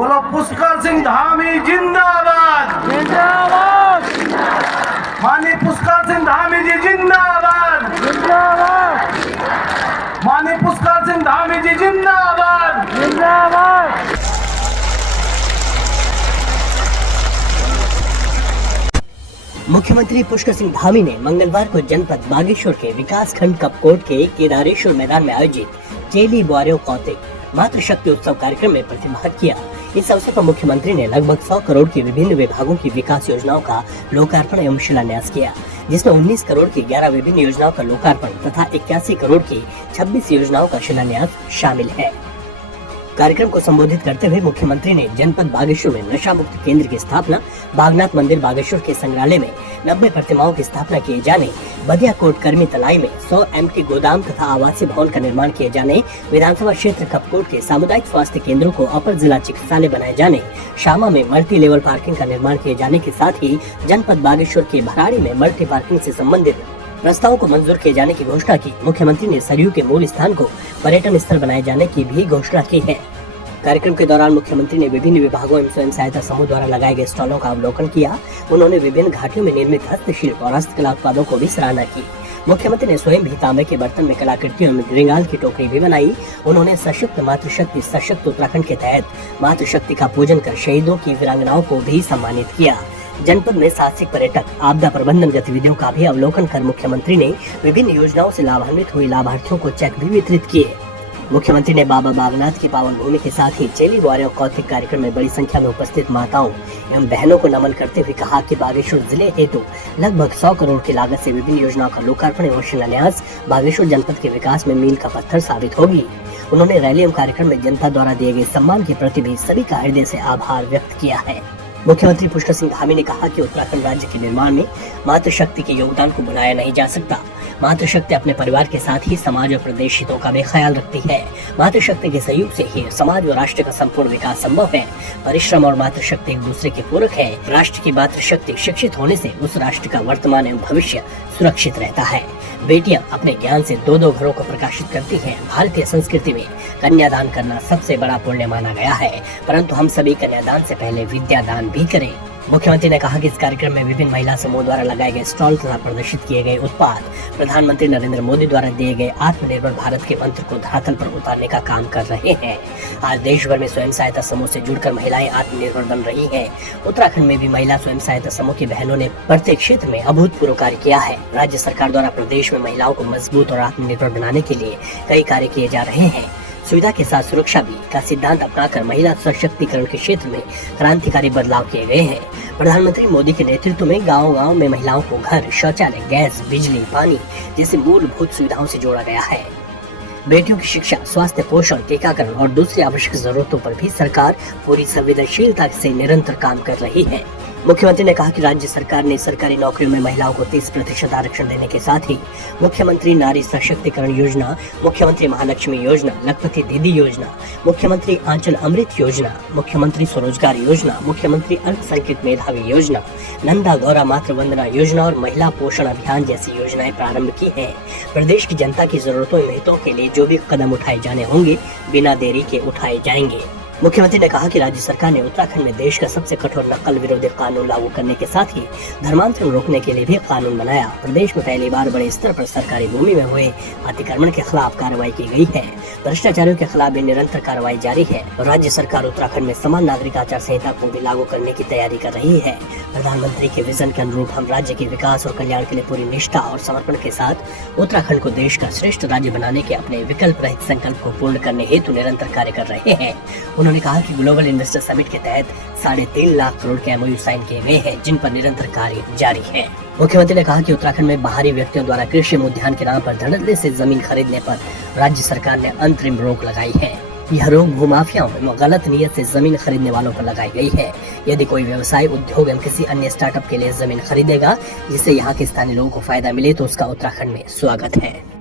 बोलो पुष्कर सिंह धामी जिंदाबाद। जिंदाबाद माननीय पुष्कर सिंह धामी जी जिंदाबाद। जिंदाबाद माननीय पुष्कर सिंह धामी जी जिंदाबाद। जिंदाबाद। मुख्यमंत्री पुष्कर सिंह धामी ने मंगलवार को जनपद बागेश्वर के विकास खंड कपकोट के केदारेश्वर मैदान में आयोजित चेली बुआर्यों कौतिक मातृशक्ति उत्सव कार्यक्रम में प्रतिभाग किया। इस अवसर पर मुख्यमंत्री ने लगभग 100 करोड़ की विभिन्न विभागों की विकास योजनाओं का लोकार्पण एवं शिलान्यास किया, जिसमें 19 करोड़ की 11 विभिन्न योजनाओं का लोकार्पण तथा 81 करोड़ की 26 योजनाओं का शिलान्यास शामिल है। कार्यक्रम को संबोधित करते हुए मुख्यमंत्री ने जनपद बागेश्वर में नशा मुक्त केंद्र की स्थापना, बागनाथ मंदिर बागेश्वर के संग्रहालय में 90 प्रतिमाओं की स्थापना किए जाने, बदियाकोट कर्मी तलाई में 100 एमटी गोदाम तथा आवासीय भवन का निर्माण किए जाने, विधानसभा क्षेत्र कपकोट के सामुदायिक स्वास्थ्य केंद्रों को अपर जिला चिकित्सालय बनाए जाने, शामा में मल्टी लेवल पार्किंग का निर्माण किए जाने के साथ ही जनपद बागेश्वर के भराड़ी में मल्टी पार्किंग से संबंधित प्रस्तावों को मंजूर किए जाने की घोषणा की। मुख्यमंत्री ने सरयू के मूल स्थान को पर्यटन स्थल बनाए जाने की भी घोषणा की है। कार्यक्रम के दौरान मुख्यमंत्री ने विभिन्न विभागों एवं स्वयं सहायता समूह द्वारा लगाए गए स्टॉलों का अवलोकन किया। उन्होंने विभिन्न घाटियों में निर्मित हस्तशिल्प और हस्तकला उत्पादों को भी सराहना की। मुख्यमंत्री ने स्वयं भी तांबे के बर्तन में कलाकृतियों में रिंगाल की टोकरी भी बनाई। उन्होंने सशक्त मातृशक्ति सशक्त उत्तराखंड के तहत मातृशक्ति का पूजन कर शहीदों की वीरांगनाओं को भी सम्मानित किया। जनपद में साहसिक पर्यटक आपदा प्रबंधन गतिविधियों का भी अवलोकन कर मुख्यमंत्री ने विभिन्न योजनाओं से लाभान्वित हुए लाभार्थियों को चेक भी वितरित किए। मुख्यमंत्री ने बाबा बागनाथ की पावन भूमि के साथ ही चेली बुआर्यों कौतिक कार्यक्रम में बड़ी संख्या में उपस्थित माताओं एवं बहनों को नमन करते हुए कहा कि बागेश्वर जिले हेतु लगभग 100 करोड़ की लागत से विभिन्न योजनाओं का लोकार्पण एवं शिलान्यास बागेश्वर जनपद के विकास में मील का पत्थर साबित होगी। उन्होंने रैली एवं कार्यक्रम में जनता द्वारा दिए गए सम्मान के प्रति भी सभी का हृदय से आभार व्यक्त किया है। मुख्यमंत्री पुष्कर सिंह धामी ने कहा कि उत्तराखंड राज्य के निर्माण में मातृशक्ति के योगदान को भुलाया नहीं जा सकता। मातृशक्ति अपने परिवार के साथ ही समाज और प्रदेश हितों का भी ख्याल रखती है। मातृशक्ति के सहयोग से ही समाज और राष्ट्र का संपूर्ण विकास संभव है। परिश्रम और मातृशक्ति एक दूसरे के पूरक है। राष्ट्र की मातृशक्ति शिक्षित होने से उस राष्ट्र का वर्तमान एवं भविष्य सुरक्षित रहता है। बेटियां अपने ज्ञान से दो घरों को प्रकाशित करती हैं। भारतीय संस्कृति में कन्यादान करना सबसे बड़ा पुण्य माना गया है, परंतु हम सभी कन्यादान से पहले विद्यादान भी करें। मुख्यमंत्री ने कहा कि इस कार्यक्रम में विभिन्न महिला समूह द्वारा लगाए गए स्टॉल तथा प्रदर्शित किए गए उत्पाद प्रधानमंत्री नरेंद्र मोदी द्वारा दिए गए आत्मनिर्भर भारत के मंत्र को धरातल पर उतारने का काम कर रहे हैं। आज देश भर में स्वयं सहायता समूह से जुड़कर महिलाएं आत्मनिर्भर बन रही हैं। उत्तराखंड में भी महिला स्वयं सहायता समूह की बहनों ने प्रत्येक क्षेत्र में अभूतपूर्व कार्य किया है। राज्य सरकार द्वारा प्रदेश में महिलाओं को मजबूत और आत्मनिर्भर बनाने के लिए कई कार्य किए जा रहे हैं। सुविधा के साथ सुरक्षा भी का सिद्धांत अपनाकर महिला सशक्तिकरण के क्षेत्र में क्रांतिकारी बदलाव किए गए हैं। प्रधानमंत्री मोदी के नेतृत्व में गांव-गांव में महिलाओं को घर, शौचालय, गैस, बिजली, पानी जैसे मूलभूत सुविधाओं से जोड़ा गया है। बेटियों की शिक्षा, स्वास्थ्य, पोषण, टीकाकरण और दूसरी आवश्यक जरूरतों पर भी सरकार पूरी संवेदनशीलता से निरंतर काम कर रही है। मुख्यमंत्री ने कहा कि राज्य सरकार ने सरकारी नौकरियों में महिलाओं को 30% आरक्षण देने के साथ ही मुख्यमंत्री नारी सशक्तिकरण योजना, मुख्यमंत्री महालक्ष्मी योजना, लखपति दीदी योजना, मुख्यमंत्री आंचल अमृत योजना, मुख्यमंत्री स्वरोजगार योजना, मुख्यमंत्री अल्पसंख्यक मेधावी योजना, नंदा गौरा मातृ वंदना योजना और महिला पोषण अभियान जैसी योजनाएं प्रारंभ की हैं। प्रदेश की जनता की जरूरतों एवं हितों के लिए जो भी कदम उठाए जाने होंगे बिना देरी के उठाए जाएंगे। मुख्यमंत्री ने कहा कि राज्य सरकार ने उत्तराखंड में देश का सबसे कठोर नकल विरोधी कानून लागू करने के साथ ही धर्मांतरण रोकने के लिए भी कानून बनाया। प्रदेश में पहली बार बड़े स्तर पर सरकारी भूमि में हुए अतिक्रमण के खिलाफ कार्रवाई की गई है। भ्रष्टाचारियों के खिलाफ भी निरंतर कार्रवाई जारी है। राज्य सरकार उत्तराखंड में समान नागरिक आचार संहिता को भी लागू करने की तैयारी कर रही है। प्रधानमंत्री के विजन के अनुरूप हम राज्य के विकास और कल्याण के लिए पूरी निष्ठा और समर्पण के साथ उत्तराखंड को देश का श्रेष्ठ राज्य बनाने के अपने विकल्प रहित संकल्प को पूर्ण करने हेतु निरंतर कार्य कर रहे हैं। उन्होंने कहा कि ग्लोबल इन्वेस्टर समिट के तहत 3.5 लाख करोड़ के MOU साइन किए गए हैं, जिन पर निरंतर कार्य जारी है। मुख्यमंत्री ने कहा कि उत्तराखंड में बाहरी व्यक्तियों द्वारा कृषि उद्यान के नाम पर धड़ल्ले से जमीन खरीदने पर राज्य सरकार ने अंतरिम रोक लगाई है। यह रोक भूमाफियाओं एवं गलत नियत से जमीन खरीदने वालों पर लगाई गई है। यदि कोई व्यवसाय, उद्योग एवं किसी अन्य स्टार्टअप के लिए जमीन खरीदेगा जिससे यहाँ के स्थानीय लोगों को फायदा मिले तो उसका उत्तराखंड में स्वागत है।